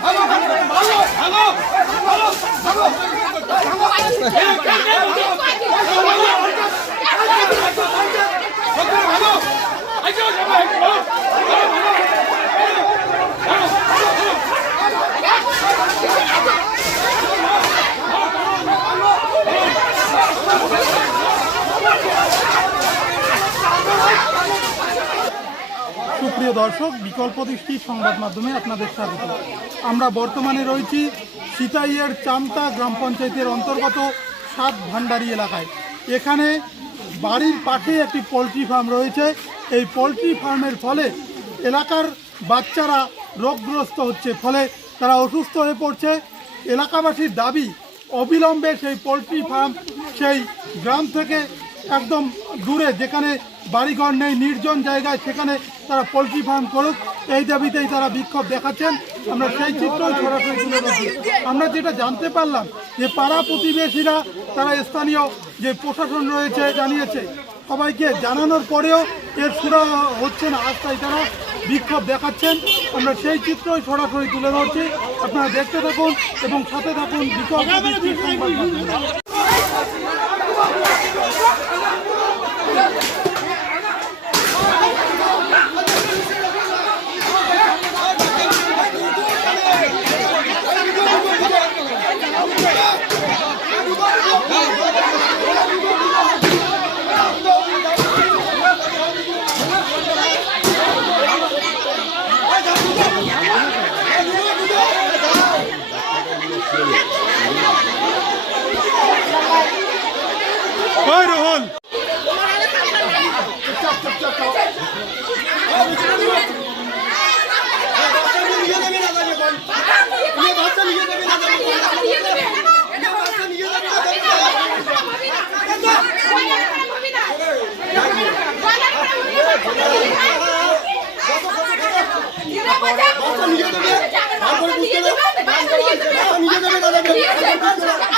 Oh, সুপ্রিয় দর্শক, বিকল্প দৃষ্টি সংবাদ মাধ্যমে আপনাদের স্বাগত। আমরা বর্তমানে রয়েছি সিতাইয়ের চামতা গ্রাম পঞ্চায়েতের অন্তর্গত সাত ভান্ডারি এলাকায়। এখানে বাড়ির পাশে একটি পোলট্রি ফার্ম রয়েছে। এই পোলট্রি ফার্মের ফলে এলাকার বাচ্চারা রোগগ্রস্ত হচ্ছে, ফলে তারা অসুস্থ হয়ে পড়ছে। এলাকাবাসীর দাবি, অবিলম্বে সেই পোলট্রি ফার্ম সেই গ্রাম থেকে একদম দূরে, যেখানে বাড়িঘর নেই, নির্জন জায়গায় সেখানে তারা পোলট্রি ফার্ম করুক, এই দাবিতেই তারা বিক্ষোভ দেখাচ্ছেন। আমরা সেই চিত্রই সরাসরি তুলে ধরছি। আমরা যেটা জানতে পারলাম যে পাড়া প্রতিবেশীরা, তারা স্থানীয় যে প্রশাসন রয়েছে জানিয়েছে, সবাইকে জানানোর পরেও এর সুরা হচ্ছে না। আজ তারা বিক্ষোভ দেখাচ্ছেন। আমরা সেই চিত্রই সরাসরি তুলে ধরছি। আপনারা দেখতে থাকুন এবং সাথে থাকুন বিকল্প দৃষ্টির সংবাদ মাধ্যমে। ওই রোহন আমার বাচ্চা না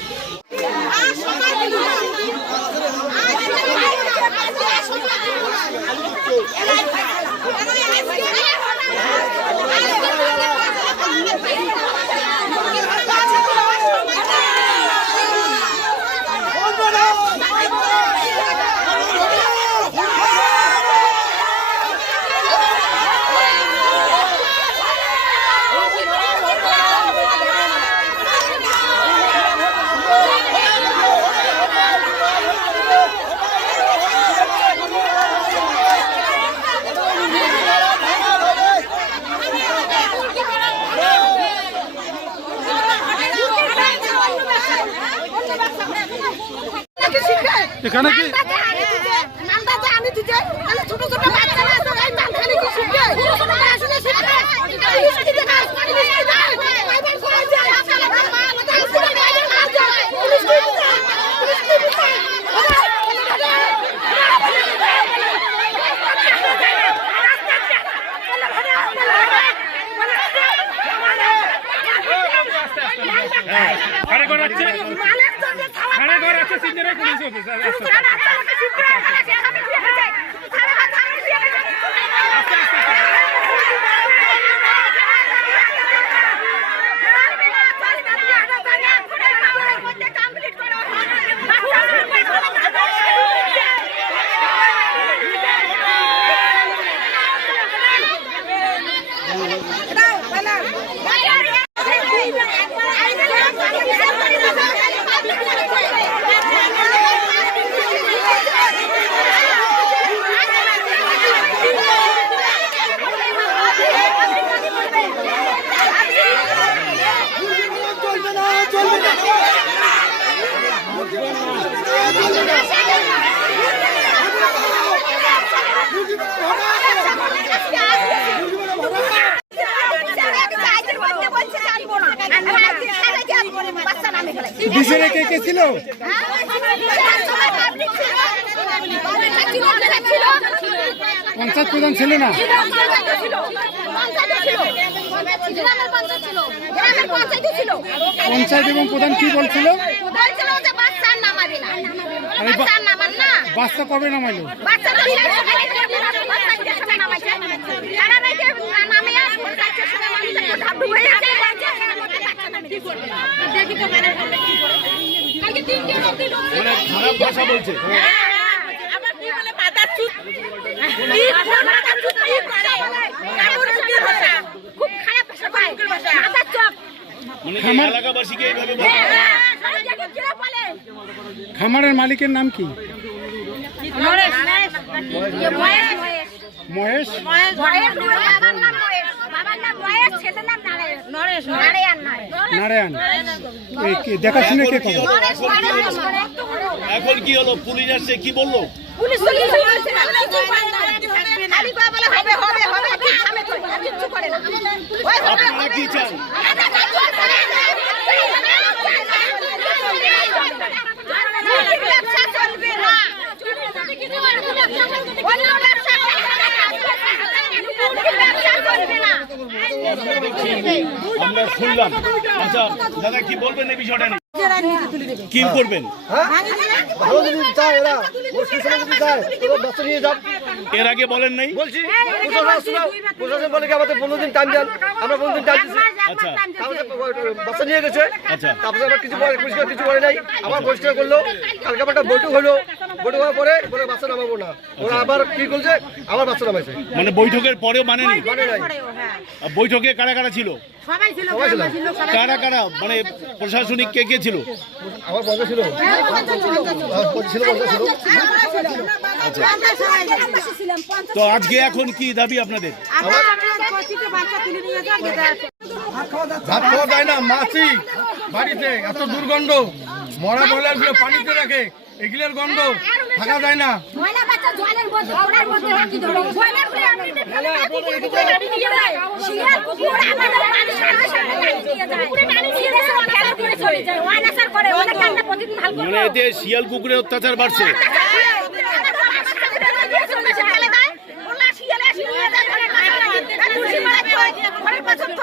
দিতে এখানে কি ছোট ছোট বাচ্চারা আছে এই ধান খালি কি শিখবে আসলে শিখবে খাড়ে ঘর আছে খাড়ে ঘর আছে সিনিয়র পুলিশ অফিস বলছে জানব বিচরে কে কে ছিল? পঞ্চায়েত প্রধান ছিল না? পঞ্চায়েত এবং প্রধান কি বলছিল? বাচ্চা কবে নামাইলো? দেখি তো কালকে তিনটে লোক দিল মানে খারাপ ভাষা বলছে। খুব খারাপ ভাষা মাথার চপ মানে খামারের মালিকের নাম কি? নরেশ নরেশ। মহেশ? মহেশ। নারায়ণ। দেখাশুনে কে করে? এখন কি হলো? পুলিশ আসছে কি বলল? পুলিশ পুলিশ বলছে না খালি কয় বলে হবে হবে হবে ঠিক থামে তো আর কিচ্ছু করে না ওই হবে আপনারা কি চান ব্যবসা চলবে না অন্য ব্যবসা ব্যবসা চলবে না আমরা শুনলাম। আচ্ছা দাদা, কি বলবেন এই বিষয়টা নিয়ে? কি করবেন? এরা যান আগে বলেন নাই? বলছি প্রশাসন বলে কি আমাদের পনেরো দিন টাইম দেন আমরা পনেরো দিন টাইম আচ্ছা। বাচ্চা নিয়ে গেছে আচ্ছা তারপরে কিছু কিছু করে নাই আবার পরিষ্কার করল কালকে একটা বৈঠক হলো বৈঠক হওয়ার পরে বলে বাচ্চা নামাবো না। ওরা আবার কি করছে? আবার বাচ্চা নামাইছে। মানে বৈঠকের পরেও মানে বৈঠকে কারা কারা ছিল? সবাই ছিল সবাই ছিল। কারা কারা? মানে প্রশাসনিক কে কে ছিল? আমার পঞ্চাশ ছিল। ছিল তো আজকে এখন কি দাবি আপনাদের? ভাত খাওয়া যায় না মাছি। বাড়িতে এত দুর্গন্ধ। মরা ময়লারগুলো পানিতে রাখে। এগুলোর গন্ধ থাকা যায় না ময়লা বাচ্চা জলের মধ্যে ওড়ার মধ্যে রাখি ধরো ময়লা করে আপনি নিয়ে যায় শিয়াল কুকুর আমাদের বাড়ির সামনে সামনে নিয়ে যায় নিয়ে যায় ফেলে করে চলে যায় করে কান্না প্রতিদিন হাল মানে এতে শিয়াল কুকুরের অত্যাচার বাড়ছে আর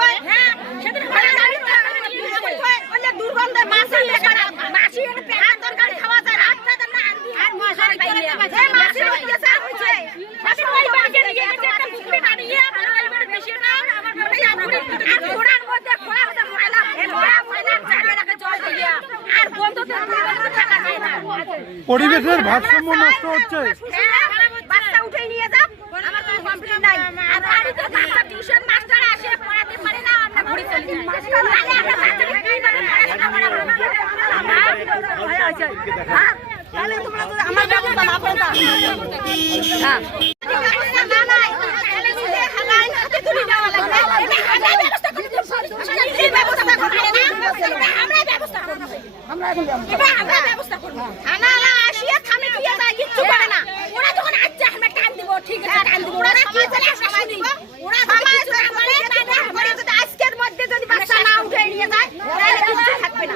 পরিবেশের ভারসাম্য নষ্ট হচ্ছে বাচ্চা উঠে নিয়ে যাও আমার কোনো কমপ্লেন নাই আর বাড়িতে বাচ্চা টিউশন মাস্টার আসে পড়াতে পারে না আমরা ঘুরে চলে যাই তাহলে আমরা বাচ্চাকে কীভাবে পড়াশোনা হ্যাঁ? তাহলে তোমরা তো আমার ব্যবস্থা হ্যাঁ আমরা ব্যবস্থা করে ব্যবস্থা করবে আমরা ব্যবস্থা করব আমরা এখন এবার আমরা ব্যবস্থা করব থানালা আসিয়া থামে দিয়ে যায় কিচ্ছু করে না ওরা যখন আসছে আমরা টান দিব ঠিক আছে টান দিব ওরা কি বলে সময় দিব ওরা সময় করে তারপরে যদি আজকের মধ্যে যদি বাচ্চা না উঠে নিয়ে যায় তাহলে কিচ্ছু থাকবে না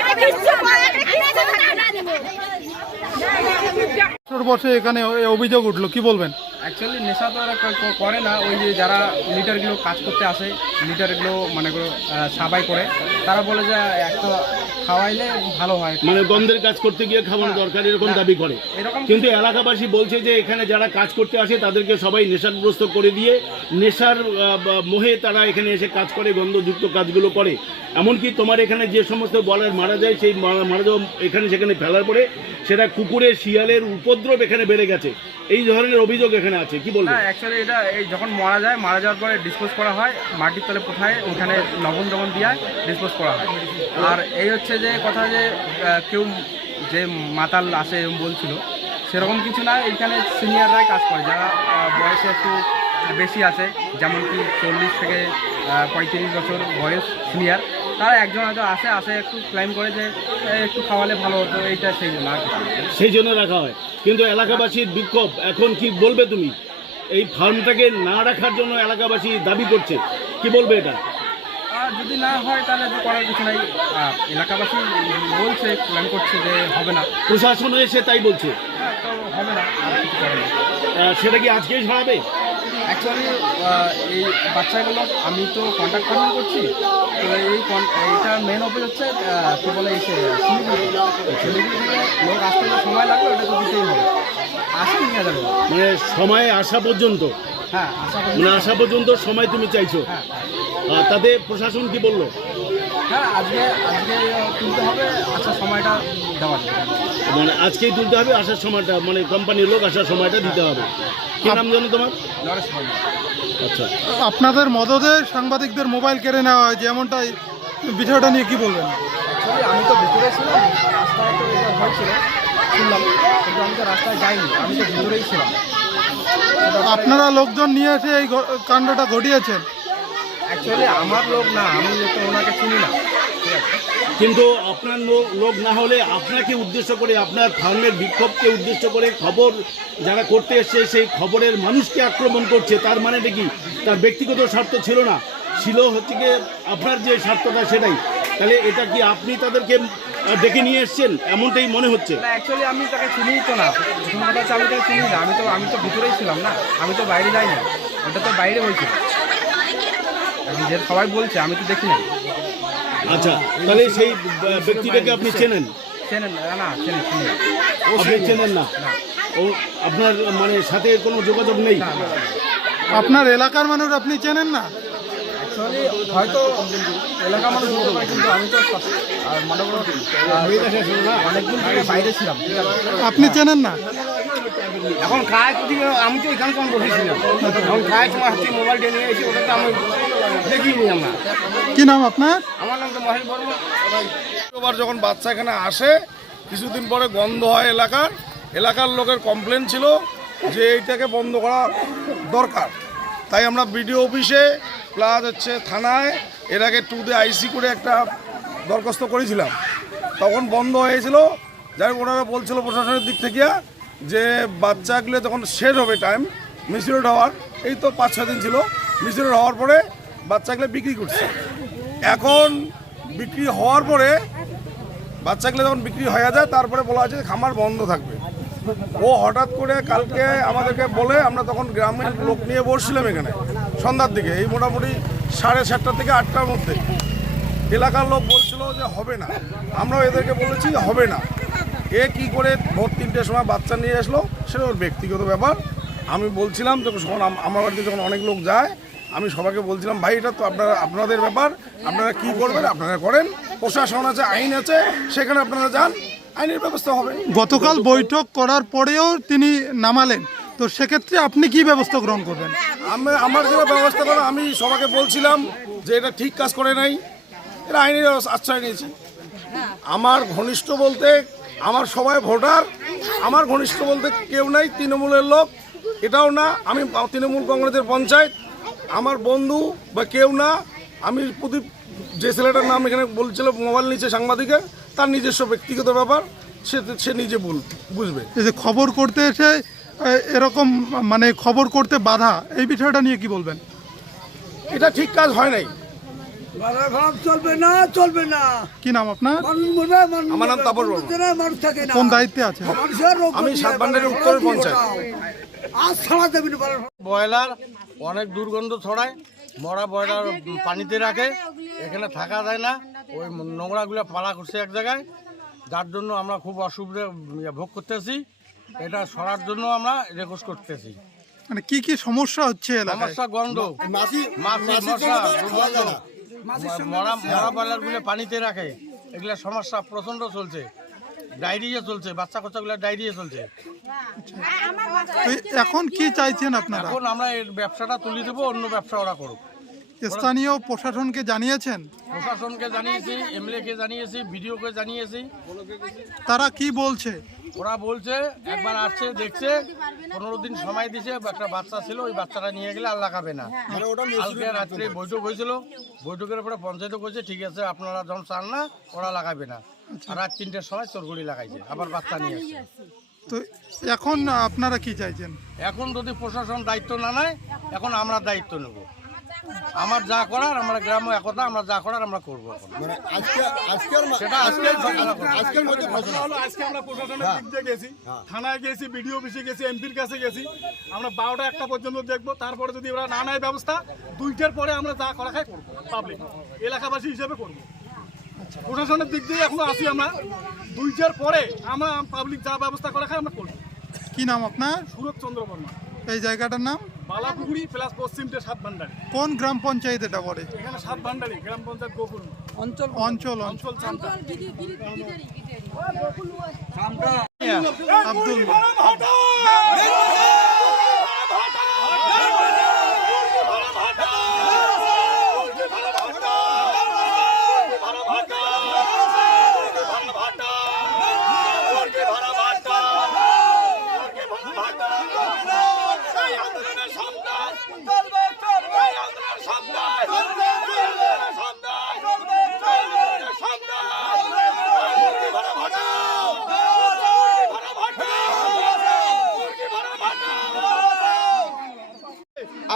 এটা কিচ্ছু করে এটা কিচ্ছু থাকবে না বছর বসে এখানে অভিযোগ উঠল, কি বলবেন? অ্যাকচুয়ালি নেশা তো করে না, ওই যে যারা লিটারগুলো কাজ করতে আসে লিটারগুলো মানে সাবাই করে, তারা বলে যে একটা খাওয়াইলে ভালো হয়। মানে গন্ধের কাজ করতে গিয়ে খাওয়ানো দরকার এরকম দাবি করে। কিন্তু এলাকাবাসী বলছে যে এখানে যারা কাজ করতে আসে তাদেরকে সবাই নেশাগ্রস্ত করে দিয়ে নেশার মোহে তারা এখানে এসে কাজ করে গন্ধযুক্ত কাজগুলো করে। এমনকি তোমার এখানে যে সমস্ত বলার মারা যায় সেই মারা মারা যাওয়া এখানে সেখানে ফেলার পরে সেটা কুকুরের শিয়ালের উপদ্রব এখানে বেড়ে গেছে। এই ধরনের অভিযোগ এখানে আছে কি বলব হ্যাঁ অ্যাকচুয়ালি এটা এই যখন মারা যায় মারা যাওয়ার পরে ডিসপোজ করা হয় মাটির তলে কোথায় ওখানে লবণ টবণ দিয়ে ডিসপোজ করা হয়। আর এই হচ্ছে যে কথা যে কেউ যে মাতাল আসে বলছিল, সেরকম কিছু না। এইখানে সিনিয়ররাই কাজ করে, যারা বয়সে একটু বেশি আছে যেমন কি চল্লিশ থেকে পঁয়ত্রিশ বছর বয়স সিনিয়র তারা একজন হয়তো আসে আসে একটু ক্লাইম করে যে একটু খাওয়ালে ভালো হতো, এইটা সেই জন্য। সেই জন্য রাখা হয়। কিন্তু এলাকাবাসীর বিক্ষোভ, এখন কি বলবে তুমি? এই ফার্মটাকে না রাখার জন্য এলাকাবাসী দাবি করছে। কি বলবে এটা? যদি না হয় তাহলে করার কিছু নাই। এলাকাবাসী বলছে প্ল্যান করছে যে হবে না। প্রশাসন এসে তাই বলছে? হ্যাঁ, তো হবে না আর কিছু আহ, সেটা কি আজকেই ছড়াবে অ্যাকচুয়ালি এই বাচ্চাগুলো আমি তো কন্ট্যাক্ট ফার্মিং করছি। তো এই con- এইটার মেন অফিস হচ্ছে আহ, কি বলে এই সে- শিলিগুড়ি শিলিগুড়ি থেকে লোক আসতে সময় লাগবে ওটা তো দিতেই হবে। আসে নিয়ে যাবে মানে সময় আসা পর্যন্ত। মানে আসা পর্যন্ত সময় তুমি চাইছো। হ্যাঁ তাতে প্রশাসন কি বলল? হ্যাঁ আজকে আজকে তুলতে হবে আচ্ছা সময়টা দেওয়া মানে আজকেই তুলতে হবে আসার সময়টা মানে কোম্পানির লোক আসার সময়টা দিতে হবে। কি নাম জানো তোমার? নরেশ আচ্ছা। আপনাদের মদদে সাংবাদিকদের মোবাইল কেড়ে নেওয়া হয় যেমনটাই বিষয়টা নিয়ে কি বলবেন? আমি তো ভিতরে ছিলাম রাস্তায় তো এটা হয়েছিল শুনলাম কিন্তু আমি তো রাস্তায় যাইনি আমি তো ভিতরেই ছিলাম। আপনারা লোকজন নিয়ে এসে এই কাণ্ডটা ঘটিয়েছেন? অ্যাকচুয়ালি আমার লোক না আমি তো ওনাকে চিনি না। কিন্তু আপনার লোক না হলে আপনাকে উদ্দেশ্য করে আপনার ফার্মের বিক্ষোভকে উদ্দেশ্য করে খবর যারা করতে এসছে সেই খবরের মানুষকে আক্রমণ করছে। তার মানে কি? তার ব্যক্তিগত স্বার্থ ছিল না। ছিল হচ্ছে গিয়ে আপনার যে স্বার্থটা সেটাই। তাহলে এটা কি আপনি তাদেরকে ডেকে নিয়ে এসছেন এমনটাই মনে হচ্ছে। না অ্যাকচুয়ালি আমি তাকে চিনি তো না। প্রথম কথা হচ্ছে আমি তাকে চিনি না। আমি তো আমি তো ভিতরেই ছিলাম না। আমি তো বাইরে যাই না। ওটা তো বাইরে হয়েছিল যে সবাই বলছে আমি তো দেখি নাই। আচ্ছা তাহলে সেই ব্যক্তিটাকে আপনি চেনেন? চেনেন না না চেনেন না। আপনি চেনেন না? ও আপনার মানে সাথে কোনো যোগাযোগ নেই? না না। আপনার এলাকার মানুষ আপনি চেনেন না? অ্যাকচুয়ালি হয়তো এলাকা মানুষ বলতে পারে কিন্তু আমি তো আর মনে করো অনেকদিন থেকে বাইরে ছিলাম আপনি চেনেন না? এখন দিকে আমি তো এখানে কম বসেছিলাম এখন কাজ তোমার হাতে মোবাইলটা নিয়ে এসে ওটা তো আমি দেখিনি আমরা। কি নাম আপনার? আমার নাম তো মহেশ বর্মা যখন বাচ্চা এখানে আসে কিছুদিন পরে গন্ধ হয় এলাকার। এলাকার লোকের কমপ্লেন ছিল যে এইটাকে বন্ধ করা দরকার। তাই আমরা বিডিও অফিসে প্লাস হচ্ছে থানায় এর আগে টু দে আইসি করে একটা দরখাস্ত করেছিলাম। তখন বন্ধ হয়েছিল। যাই ওনারা বলছিল প্রশাসনের দিক থেকে যে বাচ্চাগুলো যখন শেষ হবে টাইম মিসিউড হওয়ার, এই তো পাঁচ ছ দিন ছিল মিসিউড হওয়ার পরে বাচ্চাগুলো বিক্রি করছে। এখন বিক্রি হওয়ার পরে বাচ্চাগুলো যখন বিক্রি হয়ে যায়, তারপরে বলা আছে খামার বন্ধ থাকবে। ও হঠাৎ করে কালকে আমাদেরকে বলে, আমরা তখন গ্রামের লোক নিয়ে বসছিলাম এখানে। সন্ধ্যার দিকে, এই মোটামুটি সাড়ে সাতটা থেকে আটটার মধ্যে। এলাকার লোক বলছিল যে হবে না। আমরাও এদেরকে বলেছি হবে না। এ কি করে ভোর তিনটের সময় বাচ্চা নিয়ে আসলো, সেটা ওর ব্যক্তিগত ব্যাপার। আমি বলছিলাম যখন যখন আমার বাড়িতে যখন অনেক লোক যায়, আমি সবাইকে বলছিলাম, ভাই, এটা তো আপনারা আপনাদের ব্যাপার। আপনারা কি করবেন? আপনারা করেন। প্রশাসন আছে, আইন আছে, সেখানে আপনারা যান। আইনের ব্যবস্থা হবে। গতকাল বৈঠক করার পরেও তিনি নামালেন। তো সেক্ষেত্রে আপনি কি ব্যবস্থা গ্রহণ করবেন? আমি আমার যেটা ব্যবস্থা করা আমি সবাইকে বলছিলাম যে এটা ঠিক কাজ করে নাই। এটা আইনের আশ্রয় নিয়েছি। আমার ঘনিষ্ঠ বলতে আমার সবাই ভোটার, আমার ঘনিষ্ঠ বলতে কেউ নাই, তৃণমূলের লোক, এটাও না, আমি তৃণমূল কংগ্রেসের পঞ্চায়েত, আমার বন্ধু বা কেউ না, আমি প্রদীপ, যে ছেলেটার নাম এখানে বলছিল মোবাইল নিচে সাংবাদিকের তার নিজস্ব ব্যক্তিগত ব্যাপার, সে সে নিজে বুঝবে। খবর করতে এসে এরকম মানে খবর করতে বাধা এই বিষয়টা নিয়ে কি বলবেন? এটা ঠিক কাজ হয় নাই। চলবে না চলবে না। কি নাম আপনার? আমার নাম মানুষ থাকে না। কোন দায়িত্বে আছে? রোগ আমি হচ্ছে, সাতবান্ডারের মানুষ উত্তরের কি পঞ্চায়েত। আজ ছাড়া দেবেন ব্রয়লার অনেক দুর্গন্ধ ছড়ায় মরা ব্রয়লার পানিতে রাখে এখানে থাকা যায় না। ওই নোংরাগুলো পালা করছে এক জায়গায়। যার জন্য আমরা খুব অসুবিধা ভোগ করতেছি। এটা সরার জন্য আমরা রেকোয়েস্ট করতেছি। মানে কি কি সমস্যা হচ্ছে এলাকায়? সমস্যা গন্ধ। মাছি মাছি মশা দুর্গন্ধ মরা মরা ব্রয়লারগুলো পানিতে রাখে। এগুলা সমস্যা প্রচণ্ড চলছে। ডায়রিয়া চলছে বাচ্চা কাচ্চাগুলো ডায়রিয়া চলছে। এখন কি চাইছেন আপনারা? এখন আমরা এর ব্যবসাটা তুলে দেবো অন্য ব্যবসা ওরা করুক। স্থানীয় প্রশাসনকে জানিয়েছেন? প্রশাসনকে জানিয়েছি এমএলএ কে জানিয়েছি বিডিওকে জানিয়েছি। তারা কি বলছে? ওরা বলছে একবার আসছে দেখছে পনেরো দিন সময় দিছে একটা বাচ্চা ছিল ওই বাচ্চাটা নিয়ে গেলে আর লাগাবে না। কালকে রাত্রে বৈঠক হয়েছিল বৈঠকের পরে পঞ্চায়েতও কইছে ঠিক আছে আপনারা যখন চান না ওরা লাগাবে না। রাত তিনটের সময় চোরগুড়ি লাগাইছে আবার বাচ্চা নিয়ে আসছে। তো এখন আপনারা কি চাইছেন? এখন যদি প্রশাসন দায়িত্ব না নেয় এখন আমরা দায়িত্ব নেব। আমার যা করার আমরা গ্রাম্য একতা আমরা যা করার আমরা করব মানে আজকে আজকের সেটা আজকে আজকের মধ্যে ঘটনা। হলো আজকে আমরা প্রশাসনের দিক দিয়ে গেছি থানায় গেছি বিডিও অফিসে গেছি এমপির কাছে গেছি। আমরা বারোটা একটা পর্যন্ত দেখব তারপরে যদি ওরা না নেয় ব্যবস্থা দুইটার পরে আমরা যা করা খাই করব পাবলিক এলাকাবাসী হিসেবে করব। প্রশাসনের দিক দিয়ে এখনও আসি আমরা। দুইটার পরে আমরা পাবলিক যা ব্যবস্থা করা খাই আমরা করব। কি নাম আপনার? সুরজ চন্দ্র বর্মা। এই জায়গাটার নাম? বালাপুকুরি প্লাস পশ্চিমটা সাত ভান্ডারি। কোন গ্রাম পঞ্চায়েত এটা পড়ে? এখানে সাত ভান্ডারি গ্রাম পঞ্চায়েত গোকুল। অঞ্চল অঞ্চল অঞ্চল। চামটা। আব্দুল।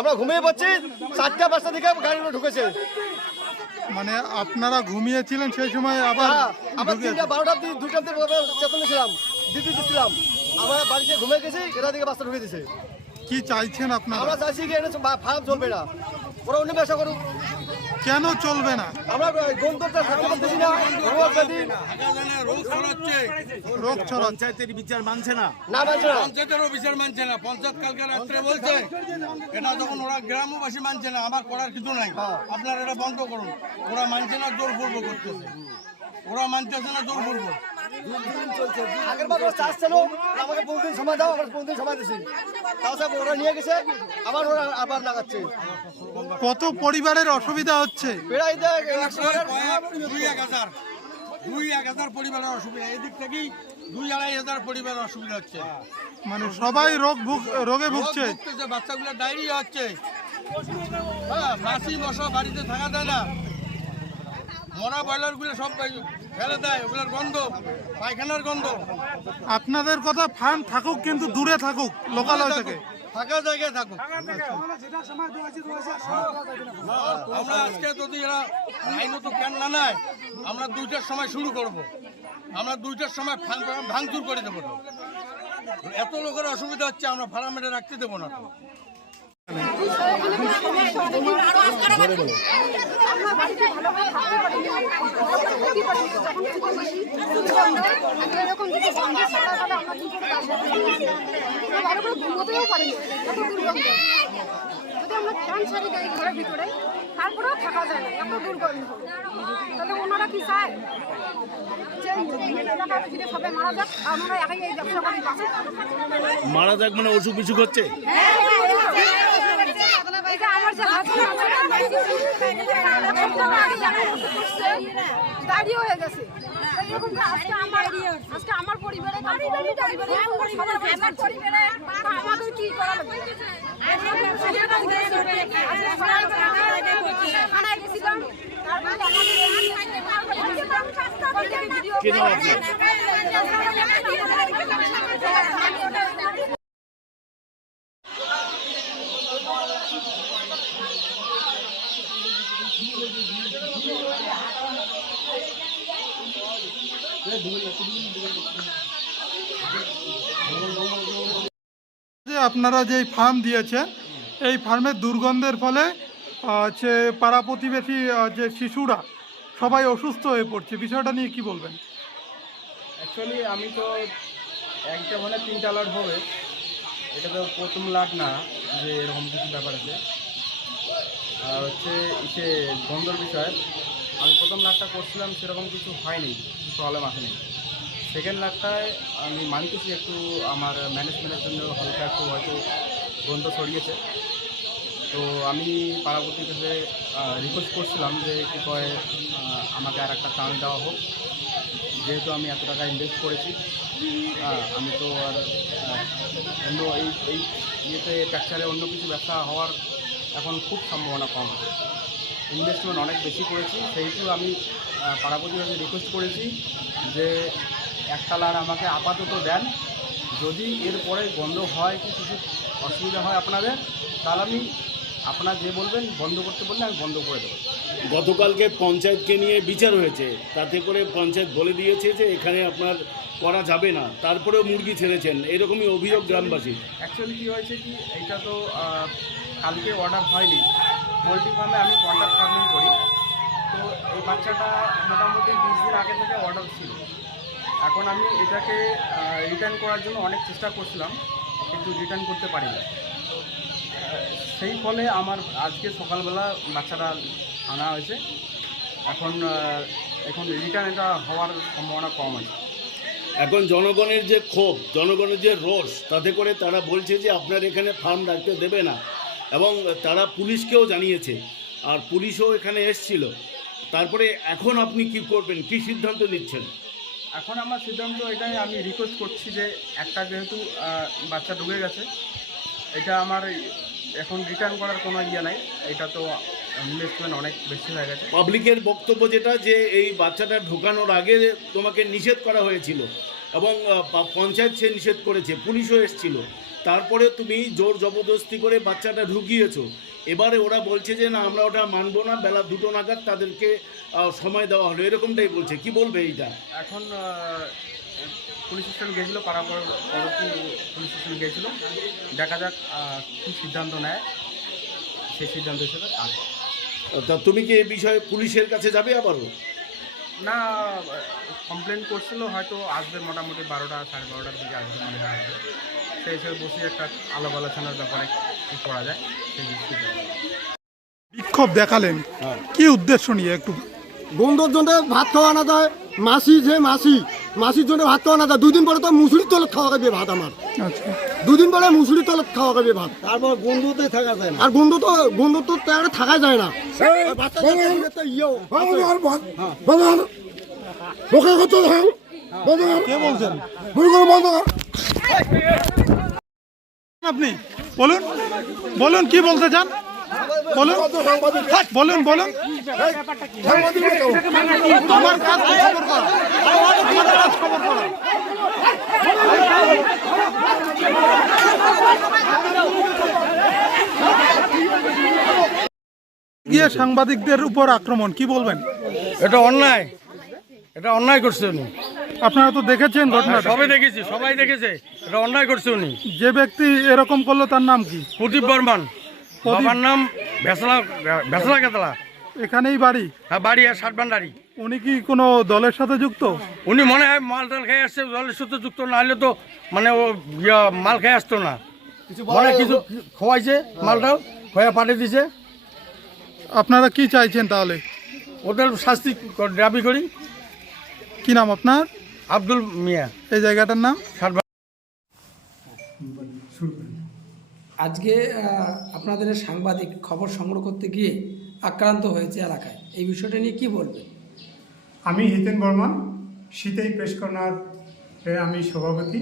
আমরা ঘুমিয়ে পড়ছি চারটা পাঁচটা দিকে গাড়িগুলো ঢুকেছে। মানে আপনারা ঘুমিয়েছিলেন সেই সময় আবার হ্যাঁ, আমরা তিনটা বারোটা দিন দুইটা চেতনে ছিলাম ডিউটি দিচ্ছিলাম। আমরা বাড়িতে ঘুমিয়ে গেছি এটা দিকে বাসটা ঢুকে দিছে। কি চাইছেন আপনারা? আমরা চাইছি কি ফার্ম চলবে না। ওরা অন্য ব্যবসা করুক। কেন চলবে না? রোগ পঞ্চায়েতের বিচার মানছে না। না মানছে না। পঞ্চায়েতেরও বিচার মানছে না। পঞ্চায়েত কালকে রাত্রে বলছে এটা যখন ওরা গ্রামবাসী মানছে না আমার করার কিছু নাই। আপনারা এটা বন্ধ করুন। ওরা মানছে না জোর করব করতেছে। ওরা মানতেছে না জোর পূর্ব আগের বার ওরা চাষ ছিল আমাকে পনেরো দিন সময় দাও আমরা পনেরো দিন সময় দিছি। তাও সব ওরা নিয়ে গেছে আবার ওরা আবার লাগাচ্ছে। কত পরিবারের অসুবিধা হচ্ছে? প্রায় দেখ একশো দুই এক হাজার। দুই এক হাজার পরিবারের অসুবিধা। এদিক থেকেই দুই আড়াই হাজার পরিবারের অসুবিধা হচ্ছে। মানে সবাই রোগ রোগে ভুগছে। বাচ্চাগুলো ডায়রিয়া হচ্ছে। হ্যাঁ মাছি মশা বাড়িতে থাকা যায় না। মরা ব্রয়লারগুলো সব ফেলে দেয় ওগুলোর গন্ধ পায়খানার গন্ধ। আপনাদের কথা ফার্ম থাকুক কিন্তু দূরে থাকুক লোকালয় থেকে। ফাঁকা জায়গায় থাকুক। আমরা আজকে যদি এরা আইনত না নেয় আমরা দুইটার সময় শুরু করব। আমরা দুইটার সময় ভাঙচুর করে দেবো। এত লোকের অসুবিধা হচ্ছে আমরা ভাড়া মেরে রাখতে দেবো না। এরকম যদি বন্ধ সকালবেলা আমরা দুপুরে বাসা ভালো করে ঘুমোতেও পারি এত দুর্গন্ধ যদি আমরা ফ্যান ছাড়ি দেয় ঘরের ভিতরে তারপরেও থাকা যায় না এত দুর্গন্ধ। তাহলে ওনারা কি চায়? যে এলাকার ভিতরে সবাই মারা যাক মারা মানে অসুখ বিসুখ হচ্ছে এটা আমার যে হাজবেন্ড দাঁড়িয়ে হয়ে গেছে। আজকে আমার আজকে আমার পরিবারে আমার পরিবারে আমাদের কি করা লাগবে থানায় গেছিলাম তারপরে কে নাম আপনার? আমাদের যে আপনারা যে ফার্ম দিয়েছেন, এই ফার্মের দুর্গন্ধের ফলে হচ্ছে পাড়া প্রতিবেশী যে শিশুরা, সবাই অসুস্থ হয়ে পড়ছে। বিষয়টা নিয়ে কি বলবেন? অ্যাকচুয়ালি আমি তো একটা মানে তিনটা লট হবে। এটা তো প্রথম লাট না, যে এরকম কিছু ব্যাপার আছে। আর হচ্ছে সে গন্ধর বিষয়, আমি প্রথম লাটটা করছিলাম, সেরকম কিছু হয়নি প্রবলেম আসেনি। সেকেন্ড লাখটায় আমি মানতেছি একটু আমার ম্যানেজমেন্টের জন্য হালকা একটু হয়তো গন্ধ ছড়িয়েছে। তো আমি পাড়াপতির কাছে রিকোয়েস্ট করছিলাম যে কী কয় আমাকে আর একটা চান্স দেওয়া হোক। যেহেতু আমি এত টাকা ইনভেস্ট করেছি আমি তো আর অন্য এই এই ইয়েতে ট্যাক্সারে অন্য কিছু ব্যবসা হওয়ার এখন খুব সম্ভাবনা কম। ইনভেস্টমেন্ট অনেক বেশি করেছি। সেইহেতু আমি পাড়াপতির কাছে রিকোয়েস্ট করেছি যে একটা লার আমাকে আপাতত দেন। যদি এরপরে বন্ধ হয় কি কিছু অসুবিধা হয় আপনাদের তাহলে আমি আপনার যে বলবেন বন্ধ করতে বললে আমি বন্ধ করে দেবো। গতকালকে পঞ্চায়েতকে নিয়ে বিচার হয়েছে। তাতে করে পঞ্চায়েত বলে দিয়েছে যে এখানে আপনার করা যাবে না। তারপরেও মুরগি ছেড়েছেন। এরকমই অভিযোগ গ্রামবাসী অ্যাকচুয়ালি কী হয়েছে কি এইটা তো কালকে অর্ডার হয়নি। পোলট্রি ফার্মে আমি কন্ট্রাক্ট ফার্মিং করি। তো এই বাচ্চাটা মোটামুটি বিশ দিন আগে থেকে অর্ডার ছিল। এখন আমি এটাকে রিটার্ন করার জন্য অনেক চেষ্টা করছিলাম, কিন্তু রিটার্ন করতে পারি না সেই ফলে আমার আজকে সকালবেলা বাচ্চাটা আনা হয়েছে। এখন এখন রিটার্ন এটা হওয়ার সম্ভাবনা কম আছে। এখন জনগণের যে ক্ষোভ, জনগণের যে রোষ, তাতে করে তারা বলছে যে আপনার এখানে ফার্ম রাখতে দেবে না। এবং তারা পুলিশকেও জানিয়েছে। আর পুলিশও এখানে এসছিল। তারপরে এখন আপনি কি করবেন? কি সিদ্ধান্ত নিচ্ছেন? এখন আমার সিদ্ধান্ত এটাই আমি রিকোয়েস্ট করছি যে একটা যেহেতু বাচ্চা ঢুকে গেছে, এটা আমার এখন রিটার্ন করার কোনো ইয়ে নাই। এটা তো ইনভেস্টমেন্ট অনেক বেশি হয়ে গেছে। পাবলিকের বক্তব্য যেটা যে এই বাচ্চাটা ঢোকানোর আগে তোমাকে নিষেধ করা হয়েছিল এবং পঞ্চায়েত সে নিষেধ করেছে, পুলিশও এসেছিল। তারপরে তুমি জোর জবরদস্তি করে বাচ্চাটা ঢুকিয়েছো। এবারে ওরা বলছে যে না, আমরা ওটা মানবো না, বেলা দুটো নাগাদ তাদেরকে সময় দেওয়া হলো এরকমটাই বলছে। কি বলবে এইটা? এখন পুলিশ স্টেশন গেছিল পারাপর পরবর্তী পুলিশ স্টেশন গেছিল। দেখা যাক কী সিদ্ধান্ত নেয়। সেই সিদ্ধান্ত হিসেবে আসবে। তা তুমি কি এই বিষয়ে পুলিশের কাছে যাবে আবারও? না কমপ্লেন করছিল হয়তো আসবে মোটামুটি বারোটা সাড়ে বারোটার দিকে আসবে মনে হয়। সেই হিসেবে বসে একটা আলাপ আলোচনার ব্যাপারে কী করা যায় সেই বিক্ষোভ দেখালেন। কি উদ্দেশ্য নিয়ে একটু বন্ধুর জন্য ভাত খাওয়া না যায় মাসি যে মাসি মাসির জন্য ভাত খাওয়া না যায় দুদিন পরে তো মুসুরির তলত খাওয়া খাবে ভাত আমার। আচ্ছা। দুদিন পরে মুসুরির তলত খাওয়া খাবে ভাত। তারপর বন্ধুতে থাকা যায় না। আর বন্ধু তো বন্ধু তো তার থাকা যায় না। আপনি বলুন বলুন কি বলতে চান? বলুন। বলুন বলুন। আমার কাজ খবর করা আমার কাজ খবর করা? গিয়ে সাংবাদিকদের উপর আক্রমণ কি বলবেন? এটা অন্যায়। এটা অন্যায় করছে উনি। আপনারা তো দেখেছেন ঘটনা সবাই দেখেছি সবাই দেখেছে। এটা অন্যায় করছে উনি। যে ব্যক্তি এরকম করল তার নাম কি? প্রদীপ বর্মান। বাবার নাম ভেসলা ভেসলা কেতলা। এখানেই বাড়ি? হ্যাঁ বাড়ি আর ষাট ভান্ডারি উনি কি কোনো দলের সাথে যুক্ত? উনি মনে হয় মাল টাল খেয়ে আসছে জলের সাথে যুক্ত না হলে তো মানে ও ইয়া, মাল খেয়ে আসতো না। মনে কিছু খোয়াইছে মালটাল খোয়া পাঠিয়ে দিছে। আপনারা কি চাইছেন তাহলে? ওদের শাস্তি দাবি করি। কি নাম আপনার? আব্দুল মিয়া। এই জায়গাটার নাম? ষাট আজকে আপনাদের সাংবাদিক খবর সংগ্রহ করতে গিয়ে আক্রান্ত হয়েছে এলাকায়। এই বিষয়টা নিয়ে কি বলবেন? আমি হিতেন বর্মন, শীতেই প্রেস কর্নারের আমি সভাপতি।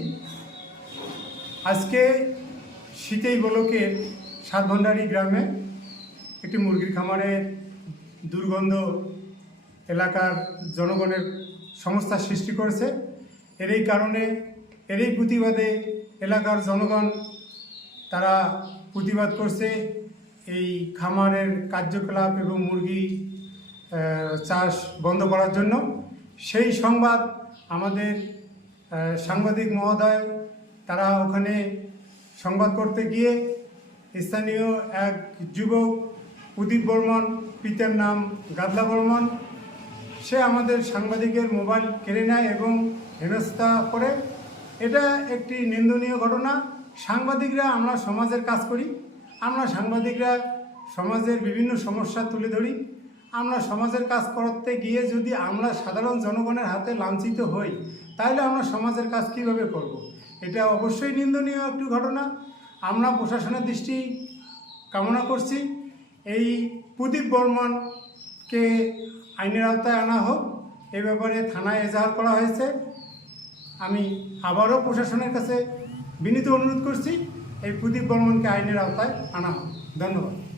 আজকে শীতেই গোলকের সাতভণ্ডারি গ্রামে একটি মুরগির খামারে দুর্গন্ধ এলাকার জনগণের সমস্যার সৃষ্টি করেছে। এর এই কারণে, এরই প্রতিবাদে এলাকার জনগণ তারা প্রতিবাদ করছে এই খামারের কার্যকলাপ এবং মুরগি চাষ বন্ধ করার জন্য। সেই সংবাদ আমাদের সাংবাদিক মহোদয়, তারা ওখানে সংবাদ করতে গিয়ে স্থানীয় এক যুবক, প্রদীপ বর্মন, পিতার নাম গাদলা বর্মন, সে আমাদের সাংবাদিকের মোবাইল কেড়ে নেয় এবং হেনস্থা করে। এটা একটি নিন্দনীয় ঘটনা। সাংবাদিকরা আমরা সমাজের কাজ করি, আমরা সাংবাদিকরা সমাজের বিভিন্ন সমস্যা তুলে ধরি, আমরা সমাজের কাজ করতে গিয়ে যদি আমরা সাধারণ জনগণের হাতে লাঞ্ছিত হই, তাহলে আমরা সমাজের কাজ কীভাবে করব। এটা অবশ্যই নিন্দনীয় একটি ঘটনা। আমরা প্রশাসনের দৃষ্টি কামনা করছি। এই প্রদীপ বর্মনকে আইনের আওতায় আনা হোক। এ ব্যাপারে থানায় এজাহার করা হয়েছে। আমি আবারও প্রশাসনের কাছে বিনীত অনুরোধ করছি এই প্রদীপ বর্মনকে আইনের আওতায় আনা হোক। ধন্যবাদ।